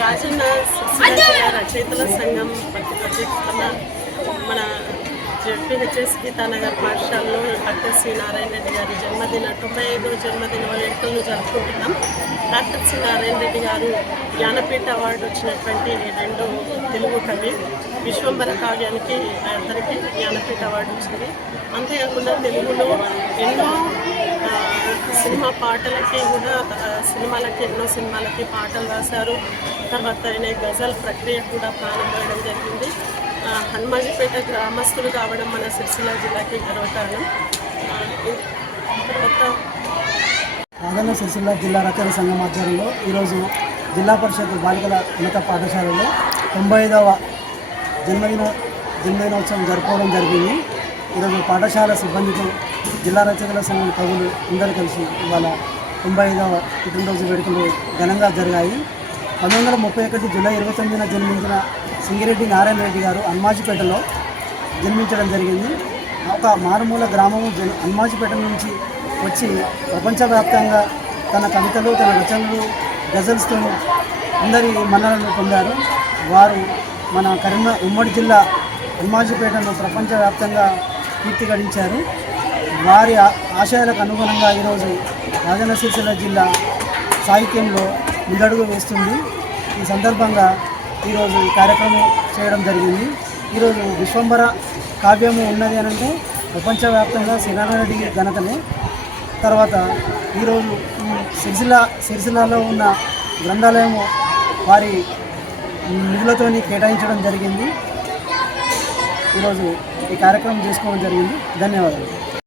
రాజన్న రచయితల సంఘం అధ్యక్షతన మన జెడ్పీహెచ్ఎస్ గీతానగర్ పాఠశాలలో డాక్టర్ సి నారాయణ రెడ్డి గారి జన్మదిన 95వ జన్మదిన వేడుకలను జరుపుకుంటున్నాం. డాక్టర్ సి నారాయణ రెడ్డి గారు జ్ఞానపీఠ అవార్డు వచ్చినటువంటి 2 తెలుగు కవి. విశ్వంబర కావ్యానికి అందరికీ జ్ఞానపీఠ అవార్డు వచ్చింది. అంతేకాకుండా తెలుగులో ఎన్నో సినిమా పాటలకి కూడా ఎన్నో సినిమాలకి పాటలు రాశారు. తర్వాత ఆయన గజల్ ప్రక్రియ కూడా ప్రారంభమవడం జరిగింది. హనుమాజీపేట గ్రామస్తులు కావడం మన సిరిసిల్ల జిల్లాకి గర్వకారణం. తర్వాత రాజన్న సిరిసిల్ల జిల్లా రచయితల సంఘం ఆధ్వర్యంలో ఈరోజు జిల్లా పరిషత్ బాలికల ఉన్నత పాఠశాలలో 95వ జన్మదినోత్సవం జరుపుకోవడం జరిగింది. ఈరోజు పాఠశాల సిబ్బందితో జిల్లా రచయితల సంఘం కవులు అందరూ కలిసి ఇవాళ 95వ పుట్టినరోజు వేడుకలు ఘనంగా జరిగాయి. 1931 జూలై 29న జన్మించిన సింగిరెడ్డి నారాయణ రెడ్డి గారు హనుమాజీపేటలో జన్మించడం జరిగింది. ఒక మారుమూల గ్రామము హనుమాజీపేట నుంచి వచ్చి ప్రపంచవ్యాప్తంగా తన కవితలు, తన రచనలు, గజల్స్తో అందరి మన్ననలను పొందారు. వారు మన ఉమ్మడి జిల్లా హనుమాజీపేటను ప్రపంచవ్యాప్తంగా కీర్తి గడించారు. వారి ఆశయాలకు అనుగుణంగా ఈరోజు రాజన్న సిరిసిల్ల జిల్లా సాహిత్యంలో ముందడుగు వేస్తుంది. ఈ సందర్భంగా ఈరోజు ఈ కార్యక్రమం చేయడం జరిగింది. ఈరోజు విశ్వంబర కావ్యము ఉన్నది అనంటే ప్రపంచవ్యాప్తంగా శ్రీనారాయణ రెడ్డి ఘనతనే. తర్వాత ఈరోజు సిరిసిల్లలో ఉన్న గ్రంథాలయము వారి నిధులతోని కేటాయించడం జరిగింది. ఈరోజు ఈ కార్యక్రమం చేసుకోవడం జరిగింది. ధన్యవాదాలు.